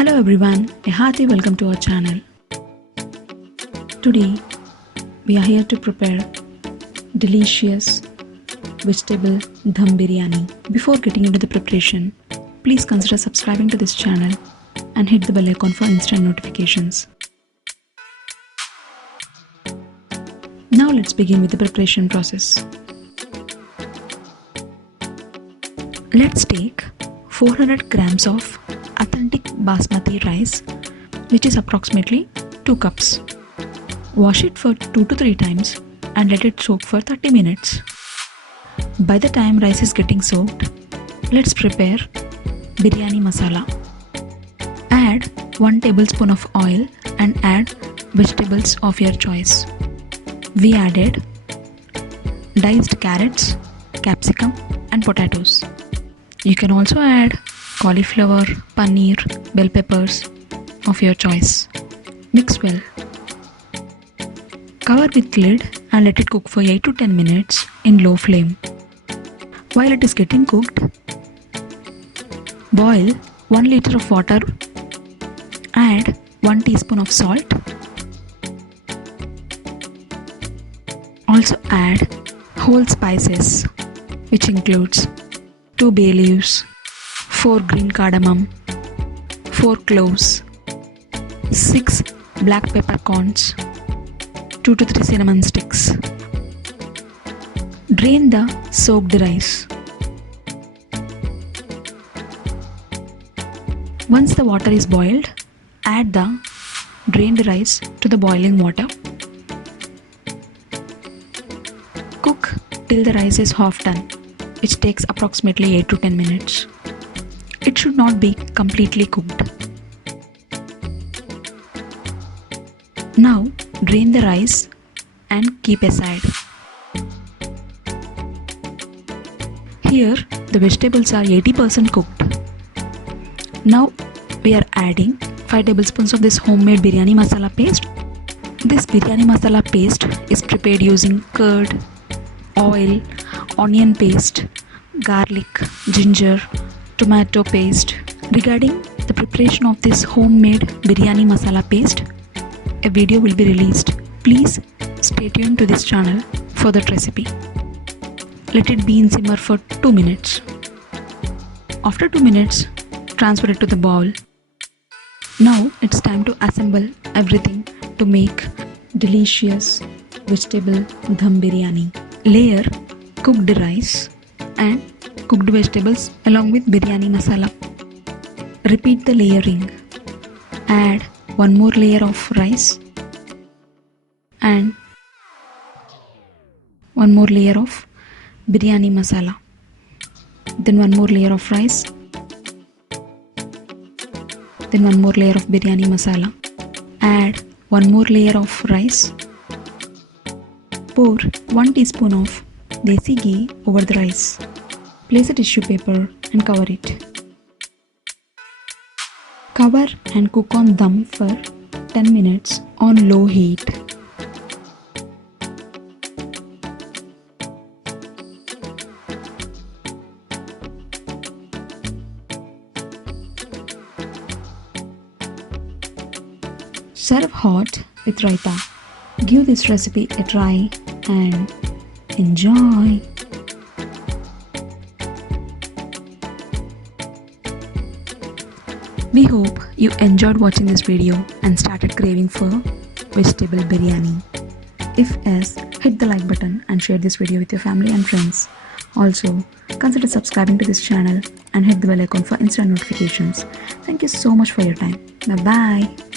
Hello everyone, a hearty welcome to our channel. Today we are here to prepare delicious vegetable Dum Biryani. Before getting into the preparation, please consider subscribing to this channel and hit the bell icon for instant notifications. Now let's begin with the preparation process. Let's take 400 grams of authentic Basmati rice, which is approximately 2 cups. Wash it for 2 to 3 times and let it soak for 30 minutes. By the time rice is getting soaked, let's prepare biryani masala. Add 1 tablespoon of oil and add vegetables of your choice. We added diced carrots, capsicum and potatoes. You can also add cauliflower, paneer, bell peppers of your choice. Mix well. Cover with lid and let it cook for 8 to 10 minutes in low flame. While it is getting cooked, boil 1 liter of water. Add 1 teaspoon of salt. Also add whole spices, which includes 2 bay leaves, 4 green cardamom, 4 cloves, 6 black peppercorns, 2 to 3 cinnamon sticks. Drain the soaked rice. Once the water is boiled, add the drained rice to the boiling water. Cook till the rice is half done, which takes approximately 8 to 10 minutes. It should not be completely cooked. Now drain the rice and keep aside. Here the vegetables are 80% cooked. Now we are adding 5 tablespoons of this homemade biryani masala paste. This biryani masala paste is prepared using curd, oil, onion paste, garlic, ginger, tomato paste. Regarding the preparation of this homemade biryani masala paste, a video will be released. Please stay tuned to this channel for that recipe. Let it be in simmer for 2 minutes. After 2 minutes, transfer it to the bowl. Now it's time to assemble everything to make delicious vegetable Dum Biryani. Layer cooked rice and cooked vegetables along with biryani masala. Repeat the layering. Add 1 more layer of rice and 1 more layer of biryani masala. Then 1 more layer of rice. Then 1 more layer of biryani masala. Add 1 more layer of rice. Pour 1 teaspoon of desi ghee over the rice. Place a tissue paper and cover it. Cover and cook on dum for 10 minutes on low heat. Serve hot with raita. Give this recipe a try and enjoy. We hope you enjoyed watching this video and started craving for vegetable biryani. If yes, hit the like button and share this video with your family and friends. Also, consider subscribing to this channel and hit the bell icon for instant notifications. Thank you so much for your time. Bye bye.